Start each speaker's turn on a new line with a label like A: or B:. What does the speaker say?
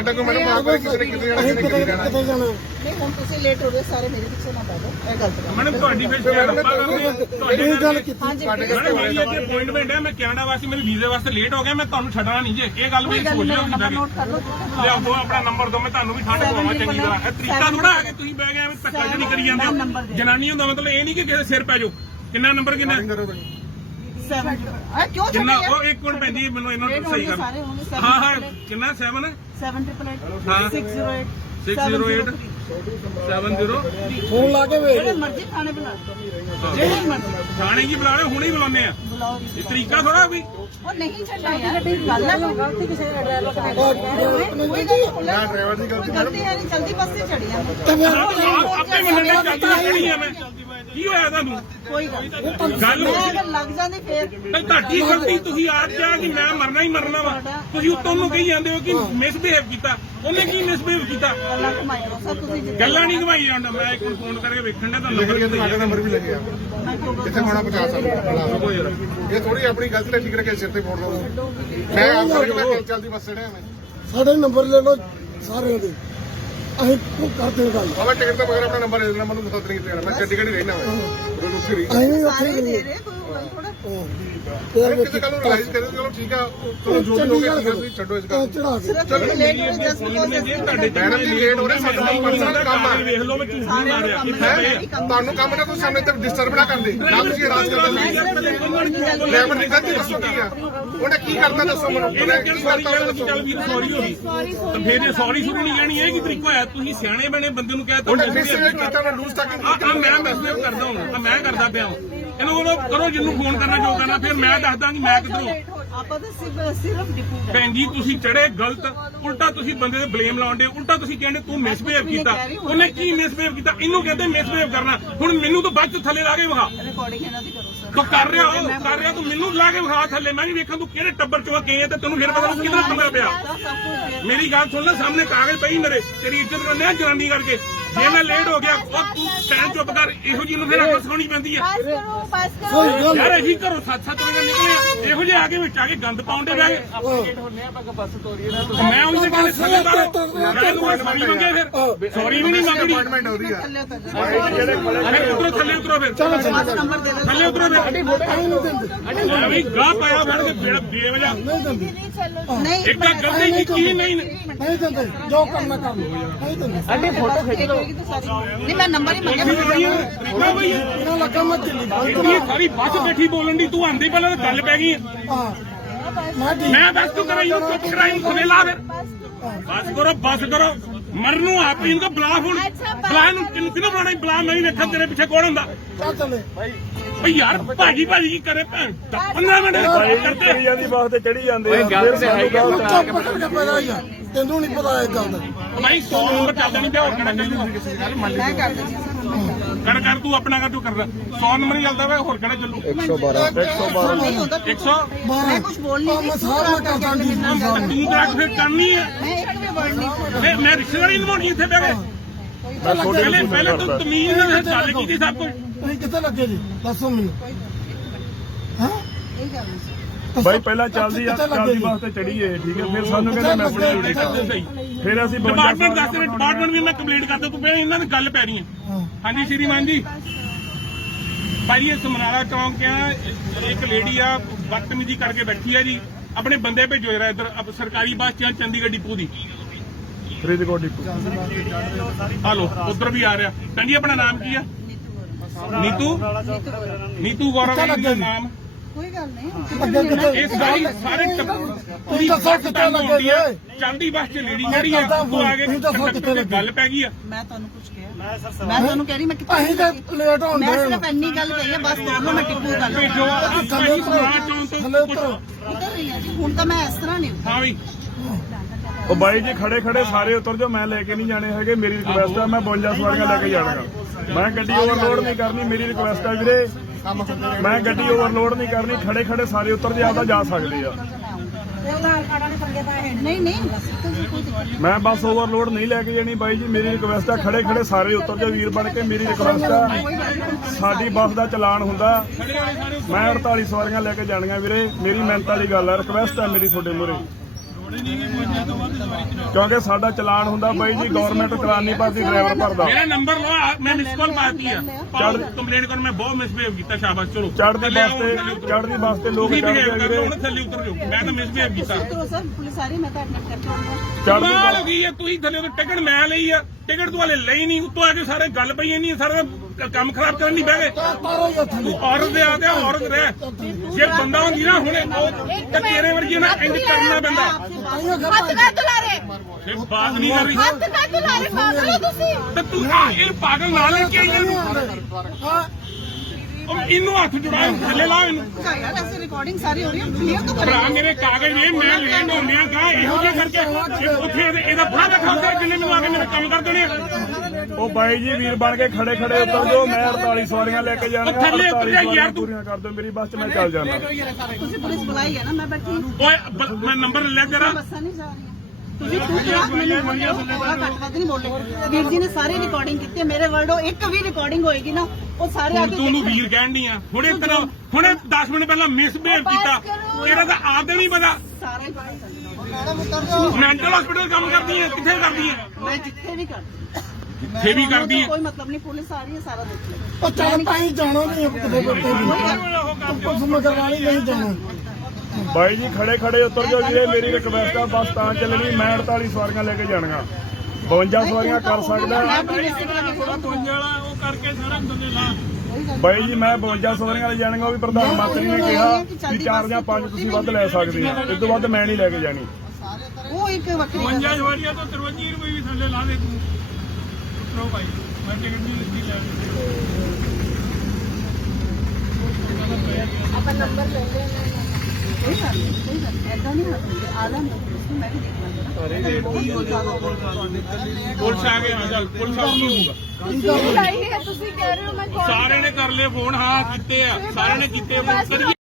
A: ਤੁਹਾਡਾ ਕੋਈ ਮੈਡਮ ਆਪ ਕਿਸੇ ਨੇ ਕਿਤੇ ਜਾਣਾ
B: ਨਹੀਂ ਹੁਣ ਤੁਸੀਂ ਲੇਟ ਹੋ ਗਏ ਸਾਰੇ ਮੇਰੇ ਪਿੱਛੇ ਨਾ ਪੈ ਜਾਓ ਇਹ ਗਲਤ ਗੱਲ
C: ਮੈਡਮ ਤੁਹਾਡੀ ਫਿਰ ਤੁਹਾਡੀ ਗੱਲ ਕੀਤੀ
B: ਹਾਂਜੀ
C: ਮੇਰੀ ਇੱਥੇ ਅਪਾਇੰਟਮੈਂਟ ਹੈ ਮੈਂ ਕੈਨੇਡਾ ਵਾਸਤੇ ਮੇਰੇ ਵੀਜ਼ੇ ਵਾਸਤੇ ਲੇਟ ਹੋ ਗਿਆ ਮੈਂ ਤੁਹਾਨੂੰ ਛੱਡਣਾ ਨਹੀਂ ਜੇ ਇਹ ਗੱਲ ਵੀ ਸੋਚ ਲਿਓ ਕਿਦਾਂ
B: ਨੋਟ ਕਰ ਲਓ
C: ਲਿਆਓ ਦੋ ਆਪਣਾ ਨੰਬਰ ਦੋ ਮੈਂ ਤੁਹਾਨੂੰ ਵੀ ਠੰਡ ਪਵਾਵਾਂ ਚੰਗੀ ਤਰ੍ਹਾਂ ਇਹ ਤਰੀਕਾ ਥੋੜਾ ਹੈ ਕਿ ਤੁਸੀਂ ਬਹਿ ਗਏ ਐਵੇਂ ਧੱਕਾ ਜਿਹੜੀ ਕਰੀ ਜਾਂਦੇ ਹੋ ਜਨਾਨੀ ਹੁੰਦਾ ਮਤਲਬ ਇਹ ਨਹੀਂ ਕਿ ਕਿਸੇ ਸਿਰ ਪੈ ਜਾਓ ਕਿੰਨਾ ਨੰਬਰ ਕਿੰਨਾ
B: 7 ਕਿਉਂ
C: ਕਿੰਨਾ ਉਹ ਇੱਕ ਮਿੰਟ ਪੈਂਦੀ ਮੈਨੂੰ ਇਹਨਾਂ ਨੂੰ ਸਹੀ ਕਰ ਹਾਂ ਹਾਂ ਕਿੰਨਾ 7
B: 788
C: 608 70
A: ਫੋਨ ਲਾ ਕੇ ਵੇਖ
B: ਜਿਹੜੇ ਮਰਜ਼ੀ ਖਾਣੇ ਬਣਾ ਲਓ ਜਿਹੜੇ ਮਰਜ਼ੀ
C: ਥਾਣੇ ਕੀ ਬੁਲਾ ਰਹੇ ਹੁਣੇ ਹੀ ਬੁਲਾਉਂਦੇ ਆ
B: ਬੁਲਾਓ
C: ਇਹ ਤਰੀਕਾ ਥੋੜਾ ਵੀ
B: ਉਹ ਨਹੀਂ ਛੱਡਣਾ ਯਾਰ ਗੱਲ ਹੈ ਗਲਤੀ ਕਿਸੇ ਦਾ ਡਰਾਈਵਰ ਦਾ
A: ਨਾ ਡਰਾਈਵਰ ਦੀ ਗਲਤੀ
B: ਗਲਤੀ ਹੈ ਨਹੀਂ ਜਲਦੀ ਬੱਸ ਤੇ ਚੜੀ ਆ
C: ਆਪੇ ਮੰਨਣੇ ਚਾਹੀਦੀ ਖੜੀ ਆ ਮੈਂ ਕੀ ਹੋਇਆ ਤੁਹਾਨੂੰ
B: ਕੋਈ ਗੱਲ
C: ਗੱਲ
B: ਅਗਰ ਲੱਗ ਜਾਂਦੀ ਫੇਰ
C: ਤੇ ਤੁਹਾਡੀ ਗਲਤੀ ਤੁਸੀਂ ਆਪ ਕਿਹਾ ਕਿ ਮੈਂ ਮਰਨਾ ਹੀ ਮਰਨਾ ਵਾ ਤੁਸੀਂ ਉੱਤੋਂ ਨੂੰ ਕਹੀ ਜਾਂਦੇ ਹੋ ਕਿ ਮਿਸਬਿਹੇਵ ਕੀਤਾ ਉਹਨੇ ਕੀ ਮਿਸਬਿਹੇਵ ਕੀਤਾ
B: ਗੱਲਾਂ ਘੁਮਾਈ ਜਾਓ ਸਰ ਤੁਸੀਂ ਜਿੱਦਾਂ
C: ਗੱਲਾਂ ਨਹੀਂ ਘਵਾਈ ਜਾਂਦਾ ਮੈਂ ਇੱਕ ਫੋਨ ਕਰਕੇ ਵੇਖਣ ਦਾ ਤੁਹਾਨੂੰ
A: ਲਿਖ ਕੇ ਤੁਹਾਡਾ ਨੰਬਰ ਵੀ ਲੱਗਿਆ
B: ਮੈਂ ਕਿਉਂ
A: ਜਿੱਥੇ ਹੋਣਾ ਪਹੁੰਚਾ ਸਕਦਾ ਇਹ ਥੋੜੀ ਆਪਣੀ ਗਲਤੀ ਨਾਲ ਠੀਕ ਰੱਖੇ ਸਿਰ ਤੇ ਫੋੜ ਲਓ ਮੈਂ ਆਪ ਕਰਕੇ ਮੈਂ ਚੱਲਦੀ ਬੱਸ ਚੜਿਆ ਮੈਂ
D: ਸਾਡੇ ਨੰਬਰ ਲੈ ਲਓ ਸਾਰਿਆਂ ਦੇ ਅਸੀਂ ਕਰਦੇ ਹਾਂ ਗੱਲ
A: ਬਾਬਾ ਟਿਕਟ ਤੋਂ ਬਗੈਰ ਆਪਣਾ ਨੰਬਰ ਦੇ ਦੇਣਾ ਮੈਨੂੰ ਦੱਸ ਨਹੀਂ ਕਿਤੇ ਮੈਂ ਚੰਡੀਗੜ੍ਹ ਹੀ ਰਹਿਣਾ ਮੈਂ ਉਦੋਂ ਉੱਥੇ ਰਹੀ
D: ਅਸੀਂ ਵੀ ਉੱਥੇ
B: ਸਾਰੇ
D: ਹੀ
B: ਦੇ
D: ਗਏ
B: ਰਹੇ ਕੋਈ ਗੱਲ ਥੋੜਾ
A: ਕਿਸੇ ਗੱਲ ਨੂੰ ਰਿਲਾਈਜ਼ ਕਰੇ ਚਲੋ ਠੀਕ ਆ ਚਲੋ ਜੋ ਵੀ ਹੋ ਗਿਆ ਠੀਕ ਆ ਤੁਸੀਂ ਛੱਡੋ ਇਸ ਗੱਲ ਨੂੰ।
D: ਚੜਾ ਕੇ
B: ਸਿਰਫ ਲੇਟ ਹੋ ਜਸਟ
C: ਤੁਹਾਡੇ
A: ਮੈਡਮ ਜੀ ਲੇਟ ਹੋ ਰਹੇ ਸਾਡਾ ਪਰਸਨਲ ਕੰਮ ਆ
C: ਵੇਖ ਲਓ ਮੈਂ ਝੂਠ ਨਹੀਂ ਮਾਰਿਆ
A: ਤੁਹਾਨੂੰ ਕੰਮ ਨਾ ਕੋਈ ਸਾਹਮਣੇ ਤੇ ਡਿਸਟਰਬ ਨਾ ਕਰਦੇ ਨਾ ਤੁਸੀਂ ਰਾਜ ਕਰਦੇ ਡਰਾਈਵਰ ਨੇ ਗਲਤੀ ਦੱਸੋ ਕੀ ਆ ਉਹਨੇ ਕੀ ਕਰਤਾ ਦੱਸੋ ਮੈਨੂੰ ਉਹਨੇ ਕੀ ਕਰਤਾ ਉਹਨੇ ਦੱਸੋ
C: ਚੱਲ ਵੀਰ ਸੌਰੀ ਹੋ ਗਈ ਤਾਂ ਫਿਰ ਇਹ ਸੌਰੀ ਸ਼ੁਰੂ ਨਹੀਂ ਕਹਿਣੀ ਇਹ ਕੀ ਤਰੀਕਾ ਹੋਇਆ ਤੁਸੀਂ ਸਿਆਣੇ ਬਣੇ ਬੰਦੇ ਨੂੰ ਕਹਿ ਤਾ
A: ਉਹਨੇ ਮਿਸਬਿਹੇਵ ਕੀਤਾ ਉਹਨੇ ਲੂਜ਼ ਟਾਕਿੰਗ ਕੀਤੀ
C: ਮੈਂ ਮੈਸੇਜ ਕਰਦਾ ਹਾਂ ਮੈਂ ਕਰਦਾ ਪਿਆ ਇਹਨੂੰ ਉਹਨੂੰ ਕਰੋ ਜਿਹਨੂੰ ਫੋਨ ਕਰਨਾ ਜੋ ਕਰਨਾ ਫਿਰ ਮੈਂ ਦੱਸਦਾ ਕਿ ਮੈਂ ਕਿੱਧਰੋਂ
B: ਆਪਾਂ ਤਾਂ ਸਿਰਫ ਡਿਪੂ
C: ਭੈਣ ਜੀ ਤੁਸੀਂ ਚੜੇ ਗਲਤ ਉਲਟਾ ਤੁਸੀਂ ਬੰਦੇ ਤੇ ਬਲੇਮ ਲਾਉਂਦੇ ਉਲਟਾ ਤੁਸੀਂ ਕਹਿੰਦੇ ਤੂੰ ਮਿਸਬਿਹੇਵ ਕੀਤਾ ਉਹਨੇ ਕੀ ਮਿਸਬਿਹੇਵ ਕੀਤਾ ਇਹਨੂੰ ਕਹਿੰਦੇ ਮਿਸਬਿਹੇਵ ਕਰਨਾ ਹੁਣ ਮੈਨੂੰ ਤਾਂ ਬਾਅਦ ਚ ਥੱਲੇ ਲਾ ਕੇ ਵਿਖਾ
B: ਰਿਕਾਰਡਿੰਗ ਇਹਨਾਂ ਦੀ ਕਰੋ ਸਰ
C: ਤੂੰ ਕਰ ਰਿਹਾ ਤੂੰ ਮੈਨੂੰ ਲਾ ਕੇ ਵਿਖਾ ਥੱਲੇ ਮੈਂ ਵੀ ਵੇਖਾਂ ਤੂੰ ਕਿਹੜੇ ਟੱਬਰ ਚੋਂ ਗਈ ਹੈ ਤੇ ਤੈਨੂੰ ਫਿਰ ਪਤਾ ਕਿਹਦਾ ਪੰਗਾ ਪਿਆ ਮੇਰੀ ਗੱਲ ਸੁਣ ਲੈ ਸਾਹਮਣੇ ਕਾਗਜ਼ ਪਈ ਮੇਰੇ ਤੇਰੀ ਇੱਜ਼ਤ ਕਰਨੇ ਆ ਜਨਾਨੀ ਕਰਕੇ ਜੇ ਮੈਂ ਲੇਟ ਹੋ ਗਿਆ ਉਹ ਤੂੰ ਸਟੈਂਡ ਚੁੱਪ ਕਰ ਇਹੋ ਜਿਹੀ ਨੂੰ ਫਿਰ ਅੱਖ ਸੁਣੀ ਪੈਂਦੀ ਆ ਯਾਰ ਅਸੀਂ ਘਰੋਂ 7-7 ਵਜੇ ਨਿਕਲੇ ਆ ਇਹੋ ਜਿਹੇ ਆ ਕੇ ਵਿੱਚ ਆ ਕੇ ਗੰਦ ਪਾਉਂਦੇ ਬੈ ਮੈਂ ਉਹਨੂੰ ਕਹਿੰਦੇ ਥੱਲੇ ਬਾਹਰ ਸੌਰੀ ਮੰਗੇ ਫਿਰ ਸੌਰੀ ਵੀ ਨਹੀਂ ਮੰਗਣੀ
A: ਅਪਾਇੰਟਮੈਂਟ ਹੋ ਰਹੀ ਆ
C: ਫਿਰ ਉਤਰੋ ਥੱਲੇ ਉਤਰੋ ਫਿਰ ਥੱਲੇ ਉਤਰੋ ਫਿਰ ਵੀ ਗਾਹ ਪਾਇਆ ਫੜ ਕੇ ਬੇਵਜਾ
B: ਨਹੀਂ
C: ਇੱਕ ਤਾਂ ਗਲਤੀ ਕੀਤੀ ਨਹੀਂ
D: ਨਹੀਂ ਦਿੰਦੇ ਜੋ ਕਰਨਾ ਕਰ ਲਓ ਨਹੀਂ ਦਿੰਦੇ
B: ਅੱਡੇ ਫੋਟੋ ਖਿੱਚ ਲਓ ਨਹੀਂ ਮੈਂ ਨੰਬਰ ਹੀ ਮੰਗਿਆ
C: ਤਰੀਕਾ ਬਈ
D: ਇਹਨਾਂ ਲੱਗਾ ਮੈਂ ਦਿੱਲੀ
C: ਇਹ ਸਾਰੀ ਬੱਸ ਬੈਠੀ ਬੋਲਣ ਦੀ ਤੂੰ ਆਂਦੀ ਪਹਿਲਾਂ ਤਾਂ ਗੱਲ ਪੈ ਗਈ
D: ਹਾਂ ਮੈਂ ਠੀਕ
C: ਮੈਂ ਦੱਸ ਤੂੰ ਕਰਾਈ ਉਹ ਚੁੱਪ ਕਰਾਈ ਖਵੇ ਲਾ ਫਿਰ ਬਸ ਕਰੋ ਮਰਨ ਨੂੰ ਆਪ ਹੀ ਇਹਨੂੰ ਬੁਲਾ ਹੁਣ ਬੁਲਾ ਨੂੰ ਕਿਹਨੂੰ ਬੁਲਾਣਾ ਬੁਲਾ ਮੈਂ ਹੀ ਵੇਖਾਂ ਤੇਰੇ ਪਿੱਛੇ ਕੌਣ ਹੁੰਦਾ
D: ਚੱਲ ਚੱਲੇ
C: ਓਏ ਯਾਰ ਭਾਜੀ ਕੀ ਕਰੇ ਭੈਣ 15 ਮਿੰਟ ਕਰਦੇ
E: ਦੀ ਬੱਸ ਤੇ ਚੜੀ ਜਾਂਦੇ ਆ ਫਿਰ ਸਾਨੂੰ
D: ਚੁੱਪ ਕਰਕੇ ਪੈਦਾ ਹੀ ਆ ਤੈਨੂੰ ਨਹੀਂ ਪਤਾ ਇਹ ਗੱਲ ਦਾ
C: ਭਾਈ 100 ਨੰਬਰ ਚੱਲਦਾ ਨਹੀਂ ਪਿਆ ਹੋਰ ਕਿਹੜਾ ਚੱਲੂ
B: ਮੈਂ ਕਰ ਦਿੰਦੀ
C: ਕਰ ਤੂੰ ਆਪਣਾ ਕਰ ਤੂੰ ਕਰਦਾ 100 ਨੰਬਰ ਹੀ ਚੱਲਦਾ ਵਾ ਹੋਰ ਕਿਹੜਾ ਚੱਲੂ
D: 112
B: ਨਹੀਂ ਹੁੰਦਾ
C: 100
B: ਮੈਂ ਕੁਝ ਬੋਲ ਨਹੀਂ
D: ਮੈਂ ਸਾਰਾ ਕਰਦਾ ਜੀ
C: ਤੂੰ ਤਾਂ ਫਿਰ ਕਰਨੀ ਹੈ
B: ਮੈਂ ਇੱਕ ਵੀ ਵਰਡ ਨਹੀਂ
C: ਮੈਂ ਰਿਸ਼ਤੇਦਾਰੀ ਨਿਭਾਉਣੀ ਇੱਥੇ ਬਹਿ ਕੇ ਪਹਿਲੇ ਤੂੰ ਤਮੀਜ਼ ਨਾਲ ਗੱਲ ਕੀਤੀ ਸਭ ਕੁਝ
D: ਤੁਸੀਂ ਕਿੱਥੇ ਲੱਗੇ ਜੀ ਦੱਸੋ ਮੈਨੂੰ ਹਾਂ
B: ਇਹ ਗੱਲ ਨਹੀਂ
E: ਬਾਈ ਪਹਿਲਾਂ ਚੱਲਦੀ ਬੱਸ ਤੇ ਚੜੀਏ ਠੀਕ ਹੈ ਫਿਰ ਸਾਨੂੰ ਕਹਿੰਦੇ ਮੈਂ ਆਪਣੀ ਡਿਊਟੀ ਕਰਦਾ
C: ਸਹੀ
E: ਫਿਰ ਅਸੀਂ
C: ਡਿਪਾਰਟਮੈਂਟ ਦੱਸ ਰਹੇ ਡਿਪਾਰਟਮੈਂਟ ਵੀ ਮੈਂ ਕੰਪਲੀਟ ਕਰਦਾ ਤੂੰ ਪਹਿਲਾਂ ਇਹਨਾਂ ਦੀ ਗੱਲ ਪੈ ਰਹੀ ਹੈ ਹਾਂਜੀ ਸ਼੍ਰੀਮਾਨ ਜੀ ਭਾਈ ਇਹ ਸਮਨਾਰਾ ਚੌਂਕ ਆ ਇੱਕ ਲੇਡੀ ਆ ਬਦਤਮੀਜ਼ੀ ਕਰਕੇ ਬੈਠੀ ਆ ਜੀ ਆਪਣੇ ਬੰਦੇ ਭੇਜੋ ਜਰਾ ਇੱਧਰ ਸਰਕਾਰੀ ਬੱਸ ਚ ਚੰਡੀਗੜ੍ਹ ਡਿਪੂ ਦੀ
E: ਫਰੀਦਕੋਟ ਡਿਪੂ
C: ਹਲੋ ਉਧਰ ਵੀ ਆ ਰਿਹਾ ਕਹਿੰਦੀ ਆਪਣਾ ਨਾਮ ਕੀ ਆ ਨੀਤੂ ਗੌਰਵ ਦਾ ਨਾਮ
B: ਕੋਈ ਗੱਲ ਨਹੀਂ
C: ਇਸ ਵਾਰੀ ਸਾਰੇ ਪੂਰੀ
D: ਕਿੱਥੇ ਲੱਗੇ
C: ਚਾਂਦੀ ਬੱਸ ਚ ਲੇਡੀ ਜਿਹੜੀ ਆ ਉਹ ਆ ਕੇ ਗੱਲ ਪੈ ਗਈ ਆ
B: ਮੈਂ ਤੁਹਾਨੂੰ ਕੁਝ ਕਿਹਾ ਮੈਂ ਤੁਹਾਨੂੰ ਕਹਿ ਰਹੀ ਮੈਂ ਕਿੱਥੇ
D: ਅਸੀਂ ਤਾਂ ਲੇਟ ਹੋਣ
B: ਮੈਂ
D: ਦੇ
B: ਸਿਰਫ ਇੰਨੀ ਗੱਲ ਕਹੀ ਹੈ ਬਸ ਦੋਨੋਂ ਮੈਂ ਟਿੱਪੂ ਗੱਲ
C: ਭੇਜੋ
D: ਥੱਲੇ ਉਤਰੋ
B: ਉਤਰ ਰਹੀ ਹਾਂ ਜੀ ਹੁਣ ਤਾਂ ਮੈਂ ਇਸ ਤਰ੍ਹਾਂ ਨਹੀਂ
C: ਹਾਂ ਵੀ
E: ਉਹ ਬਾਈ ਜੀ ਖੜੇ ਸਾਰੇ ਉਤਰ ਜਾਓ ਮੈਂ ਲੈ ਕੇ ਨਹੀਂ ਜਾਣੇ ਹੈਗੇ ਮੇਰੀ ਰਿਕੁਐਸਟ ਆ ਮੈਂ 52 ਸਵਾਰੀਆਂ ਲੈ ਕੇ ਜਾਣਾਗਾ ਮੈਂ ਗੱਡੀ ਓਵਰਲੋਡ ਨਹੀਂ ਕਰਨੀ ਮੇਰੀ ਰਿਕੁਐਸਟ ਆ ਵੀਰੇ ਮੈਂ ਗੱਡੀ ਓਵਰਲੋਡ ਨਹੀਂ ਕਰਨੀ ਖੜੇ ਸਾਰੇ ਉਤਰ ਜੇ ਆਪਦਾ ਜਾ ਸਕਦੇ ਆ
B: ਨਹੀਂ
E: ਮੈਂ ਬੱਸ ਓਵਰਲੋਡ ਨਹੀਂ ਲੈ ਕੇ ਜਾਣੀ ਬਾਈ ਜੀ ਮੇਰੀ ਰਿਕੁਐਸਟ ਆ ਖੜੇ ਸਾਰੇ ਉਤਰ ਜਾਓ ਵੀਰ ਬਣ ਕੇ ਮੇਰੀ ਰਿਕੁਐਸਟ ਆ ਸਾਡੀ ਬੱਸ ਦਾ ਚਲਾਨ ਹੁੰਦਾ ਮੈਂ 48 ਸਵਾਰੀਆਂ ਲੈ ਕੇ ਜਾਣੀਆਂ ਵੀਰੇ ਮੇਰੀ ਮਿਹਨਤ ਵਾਲੀ ਗੱਲ ਆ ਰਿਕੁਐਸਟ ਆ ਮੇਰੀ ਤੁਹਾਡੇ ਮੂਹਰੇ ਕਿਉਂਕਿ ਸਾਡਾ ਚਲਾਨ ਹੁੰਦਾ ਬਾਈ ਜੀ, ਗਵਰਨਮੈਂਟ ਚਲਾਨ ਨਹੀਂ ਭਰਦੀ, ਡਰਾਈਵਰ ਭਰਦਾ।
C: ਮੇਰਾ ਨੰਬਰ ਲਓ, ਮੈਂ ਮਿਸ ਕਾਲ ਮਾਰਤੀ ਆ। ਕੰਪਲੇਂਟ ਕਰ, ਮੈਂ ਬਹੁਤ ਮਿਸਬਿਹੇਵ ਕੀਤਾ। ਸ਼ਾਬਾਸ਼, ਚਲੋ
E: ਚੜ੍ਹਦੀ ਵਾਸਤੇ ਲੋਕ
C: ਤੁਸੀਂ
E: ਚੜ੍ਹਦੇ
C: ਬਿਹੇਵ
E: ਆ
C: ਕਰ ਲਓ,
E: ਵੀਰੇ।
C: ਹੁਣ ਥੱਲੇ ਉਤਰ ਜਾਓ। ਮੈਂ ਤਾਂ ਮਿਸਬਿਹੇਵ ਕੀਤਾ।
B: तो सर पुलिस आ रही है, मैं तो एडमिट करके आऊंगा।
C: ਕਮਾਲ ਹੋ ਗਈ ਹੈ, ਤੁਸੀਂ ਥੱਲੇ ਤੋਂ ਟਿਕਟ ਮੈਂ ਲਈ ਆ, ਟਿਕਟ ਤੂੰ ਹਲੇ ਲਈ ਨਹੀਂ, ਉੱਤੋਂ ਆ ਕੇ ਸਾਰੇ ਗੱਲ ਪਈ ਨਹੀਂ, ਸਾਰਾ ਕੰਮ ਖਰਾਬ ਕਰਨ ਨਹੀਂ ਬਹਿ ਗਏ।
D: ਤਾਰਾ ਹੀ ਹੱਥ
C: ਤੂੰ ਔਰਤ ਦੇ ਆ ਤੇ ਔਰਤ ਰਹਿ। ਜੇ ਬੰਦਾ ਹੁੰਦੀ ਨਾ ਹੁਣੇ ਉਹ ਤੇ ਤੇਰੇ ਵਰਗੀ ਨਾ ਇੰਜ ਕਰਨਾ ਪੈਂਦਾ।
F: ਹੱਥ ਕਾ ਤੁਲਾ ਰਹੇ
C: ਫਿਰ ਬਾਤ ਨਹੀਂ ਕਰ ਰਹੀ
F: ਹੱਥ ਕਾ ਤੁਲਾ ਰਹੇ ਪਾਗਲ ਹੋ ਤੁਸੀਂ
C: ਤੇ ਤੂੰ ਇਹ ਪਾਗਲ ਨਾਲ ਲੈ ਕੇ ਆਈ ਇਹਨੂੰ। ਉਹ ਇਹਨੂੰ ਹੱਥ ਜੁੜਾ, ਥੱਲੇ ਲਾ ਇਹਨੂੰ।
B: यार ऐसे रिकॉर्डिंग सारी हो रही है, क्लियर तो
C: ਭਰਾ
B: करें।
C: ਮੇਰੇ ਕਾਗਜ਼ ਨੇ, ਮੈਂ ਲੈਣ ਹੁੰਦਿਆਂ ਕਾ ਇਹੋ ਜਿਹਾ ਕਰਕੇ ਉੱਥੇ ਇਹਦਾ ਬੁਰਾ ਰੱਖਾ ਹੁੰਦਾ ਜਿੰਨੇ ਮੈਨੂੰ ਆ ਕੇ ਮੇਰੇ ਕੰਮ ਕਰ ਦੇਣੇ ਆ।
E: ਉਹ ਬਾਈ ਜੀ ਵੀਰ ਬਣ ਕੇ ਖੜੇ ਉਤਰ ਜਾਓ, ਮੈਂ 48 ਸਵਾਰੀਆਂ ਲੈ ਕੇ ਜਾਣੀਆਂ।
C: ਥੱਲੇ ਉਤਰ
E: 48
C: ਜਾ ਯਾਰ
E: ਸਵਾਰੀਆਂ
C: ਤੂੰ।
E: ਪੂਰੀਆਂ ਕਰ ਦਿਓ ਮੇਰੀ ਬੱਸ 'ਚ, ਮੈਂ ਚੱਲ ਜਾਣਾ।
B: तुझे पुलिस बुलाई है ना, मैं बैठी हूँ।
C: ਓਏ ਮੈਂ ਨੰਬਰ ਲੈ ਜਰਾ।
B: बसा नहीं जा रही है। ਤੁਸੀਂ ਤੂੰ ਕਿਹਾ ਮੈਨੂੰ ਬੋਲਿਆ ਘੱਟ ਨਹੀਂ ਬੋਲੇ। ਵੀਰ ਜੀ ਨੇ ਸਾਰੀ ਰਿਕਾਰਡਿੰਗ ਕੀਤੀ ਹੈ, ਮੇਰੇ ਵਰਡੋ ਇੱਕ ਵੀ ਰਿਕਾਰਡਿੰਗ ਹੋਏਗੀ ਨਾ, ਉਹ ਸਾਰੇ ਆ ਕੇ
C: ਤੂੰ ਨੂੰ ਵੀਰ ਕਹਿਣ ਦੀ ਆ। ਹੁਣੇ 10 ਮਿੰਟ ਪਹਿਲਾਂ ਮਿਸਬਿਹੇਵ ਕੀਤਾ, ਇਹਦਾ ਤਾਂ ਆਪ ਦੇ ਨਹੀਂ ਪਤਾ।
B: ਸਾਰਾ ਹੀ ਮੈਡਮ ਉਤਰ ਜਾਓ।
C: ਮੈਂਟਲ ਹਸਪੀਟਲ ਕੰਮ ਕਰਦੀ ਹੈ, ਕਿੱਥੇ ਕਰਦੀ ਹੈ?
B: ਮੈਂ ਜਿੱਥੇ ਵੀ ਕਰਦੀ
C: ਜਿੱਥੇ ਵੀ ਕਰਦੀ ਹੈ।
B: ਕੋਈ ਮਤਲਬ ਨਹੀਂ, ਪੁਲਿਸ ਆ ਰਹੀ ਹੈ, ਸਾਰਾ ਦੇਖ ਲੈ।
D: ਉਹ ਚੱਲ ਪਾਈ ਜਾਣਾ ਨਹੀਂ ਕਿਤੇ ਬੱਤੇ ਵੀ ਪੁਲਿਸ ਮਗਰਵਾਲੀ ਨਹੀਂ ਜਾਣਾ।
E: ਬਾਈ ਜੀ ਖੜੇ ਉਤਰ ਜਾਓ ਵੀਰੇ, ਮੇਰੀ ਰਿਕਵੈਸਟ ਆ। ਬੱਸ ਤਾਂ ਚੱਲਣੀ, ਮੈਂ 48 ਸਵਾਰੀਆਂ ਲੈ ਕੇ ਜਾਣੀਆਂ। 52 ਸਵਾਰੀਆਂ ਕਰ ਸਕਦਾ ਬਾਈ ਜੀ, ਮੈਂ 52 ਸਵਾਰੀਆਂ ਲੈ ਜਾਣੀਆਂ। ਉਹ ਵੀ ਪ੍ਰਧਾਨ ਮੰਤਰੀ ਨੇ ਕਿਹਾ ਕਿ 4 ਜਾਂ 5 ਤੁਸੀਂ ਵੱਧ ਲੈ ਸਕਦੇ ਆ, ਇਸ ਤੋਂ ਵੱਧ ਮੈਂ ਨਹੀਂ ਲੈ ਕੇ ਜਾਣੀ।
B: ਉਹ ਇੱਕ ਵੱਖਰੀ ਗੱਲ ਹੈ।
C: ਸਵਾਰੀਆਂ ਤੋਂ 53 ਰੁਪਏ ਵੀ ਥੱਲੇ ਲਾ ਦੇ ਤੂੰ। ਉਤਰੋ ਭਾਈ, ਮੈਂ ਟਿਕਟ ਨਹੀਂ ਲਿੱਤੀ ਲੈਣੀ।
F: ਆਪਾਂ ਨੰਬਰ ਲੈ ਲੈਣਾ
B: ਕੋਈ ਗੱਲ ਨਹੀਂ, ਐਦਾਂ ਨਹੀਂ ਹੱਥ ਆਲਮ ਨੂੰ ਪੁਲਿਸ ਨੂੰ ਮੈਂ ਵੀ ਦੇਖ ਲਾਂਗਾ।
C: ਪੁਲਿਸ ਆ ਗਏ, ਚੱਲ ਪੁਲਿਸ ਆ ਗਈ ਹੋਊਗਾ।
F: ਲਾਈ ਹੈ ਤੁਸੀਂ ਕਹਿ ਰਹੇ ਹੋ ਮੈਂ ਕਾਲ
C: ਸਾਰਿਆਂ ਨੇ ਕਰ ਲਏ ਫੋਨ। ਹਾਂ ਕੀਤੇ ਆ, ਸਾਰਿਆਂ ਨੇ ਕੀਤੇ ਫੋਨ।